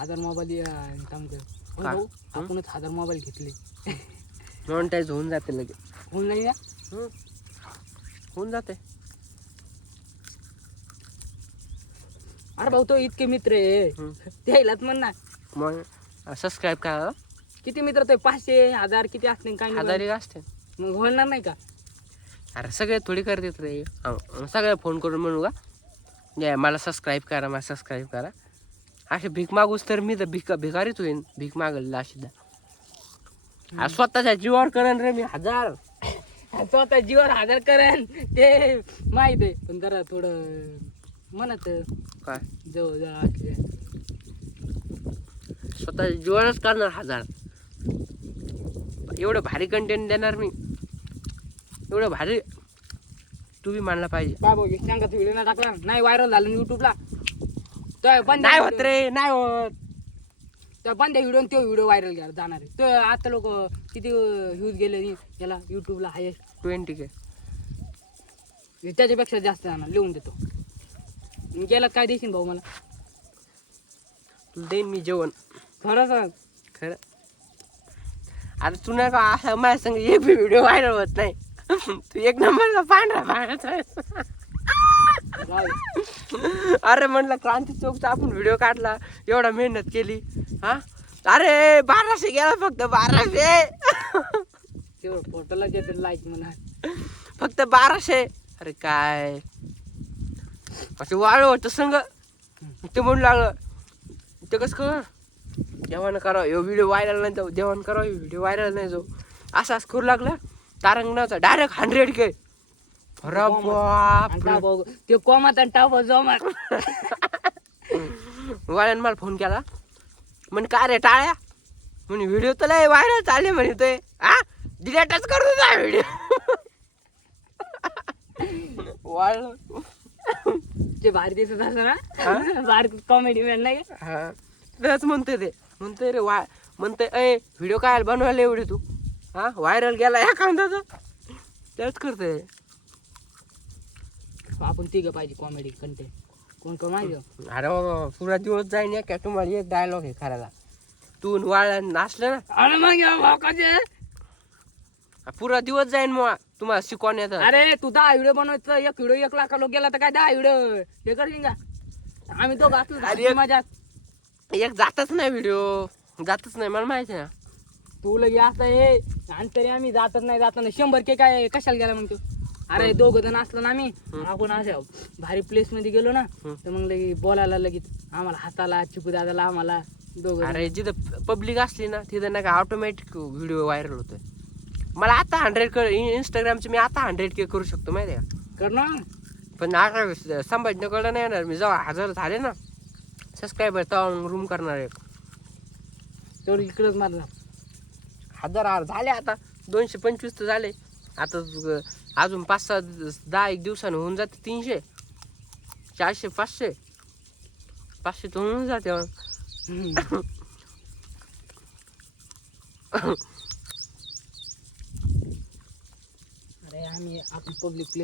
1000 mobile काम कर. काय? भाऊ आपणच 1000 मोबाईल घेतले. मॉनिटाईज होऊन जाते लगेच. होऊन नाही ना. होऊन जाते. अरे भाऊ तो इतके मित्र आहे त्यालाच म्हण ना. मग सबस्क्राईब करा. किती मित्र तो 500 1000 किती असते काय नाही. 1000 असते. मग होणार नाही का. अरे सगळे थोडी करतात रे. सगळे फोन करून म्हणू का मला सबस्क्राईब करा, मला सबस्क्राईब करा. असे भीक मागूस तर मी तर भिकारीच होईन. भीक मागल अशी स्वतःच्या जीवावर करेन रे मी 1000. स्वतः जीवर 1000 करेन ते माहित आहे. पण जरा थोडं म्हणत काय जवळ जवळ असले स्वतःच्या जीवावरच करणार 1000. एवढं भारी कंटेंट देणार मी. एवढं भारी तू बी मानला पाहिजे. बाबा सांगत व्हिडिओ नाही टाकला नाही व्हायरल झालं युट्यूबला. नाही होत रे, नाही होत. तर बंद व्हिडिओ तो व्हिडिओ व्हायरल जाणार आहे. तो आता लोक किती व्ह्यूज गेले याला युट्यूबला हायेस्ट 20K. त्याच्यापेक्षा जास्त जाणार. लिहून देतो. गेला काय देशील भाऊ मला. तुला देईन मी जेवण. खरं सांग. खरं. अरे तू नाही का असं माझ्या संग एक बी व्हिडिओ व्हायरल होत नाही. तू एक नंबरला पांढरा. अरे म्हणलं क्रांती चौकचा आपण व्हिडिओ काढला, एवढा मेहनत केली. हा अरे 1200 गेला फक्त. 1200 तेवढं फोटोला देते लाईक म्हणा. फक्त 1200. अरे काय असं वाळ होतं संग. ते म्हणू लागलं ते कसं कर जेवण करा व्हिडिओ व्हायरल नाही जाऊ. जेवण करा व्हिडिओ व्हायरल नाही जाऊ. असं करू लागलं. तारंगणाचा डायरेक्ट 100K. अरे बाप. ते कोमात आणि टाप जमा. वाल्यानं मला फोन केला म्हणे काय रे टाळ्या म्हणे व्हिडिओ तर लय व्हायरल चालले म्हणे ते. हा डिलेटच करतो ना व्हिडिओ. वाळ ते भारी दिसत असं ना. भारी कॉमेडी मॅन नाही का. हा तेच म्हणते ते. म्हणते रे म्हणते अय व्हिडिओ काय बनवायला एवढे तू. हा व्हायरल गेला एखाद्याचा. तेच करते. आपण तिघं पाहिजे कॉमेडी कंटेंट. कोण कोण माहिती. अरे पुरा दिवस जाईन या तुम्हाला एक डायलॉग आहे खरायला. तू वाळ नाचलं ना. अरे मग कसे पुरा दिवस जाईन मग तुम्हाला शिकवण्याचा. अरे तू 10 व्हिडिओ बनवायचं. एक व्हिडिओ 1 लाख लोक गेला तर काय 10 व्हिडिओ हे करशील का. आम्ही तो घातलो माझ्या. एक जातच नाही व्हिडिओ. जातच नाही मला माहिती आहे ना. तू लगे असं हे आणि तरी आम्ही जातच नाही 100K काय कशाला गेला मग तू. अरे दोघं जण असलो ना आम्ही. आपण असं भारी प्लेस मध्ये गेलो ना तर मग लगे बोलायला लगेच आम्हाला हाताला चिकू दादाला आम्हाला दोघं. अरे जिथं पब्लिक असली ना तिथं नाही का ऑटोमॅटिक व्हिडिओ व्हायरल होतोय. मला आता 100 इंस्टाग्रामचे मी आता 100K करू शकतो माहिती आहे का. कर ना. पण आता संभाजीनगरला नाही येणार मी. जेव्हा 1000 झाले ना सबस्क्रायबर तेव्हा रूम करणार आहे. तेवढं इकडंच मारला. 1000 झाले आता. 225 तर झाले आता. अजून 5-10 दिवसानं होऊन जाते 300 400 500 तर होऊन जाते. अरे आम्ही आपण पब्लिक प्लेस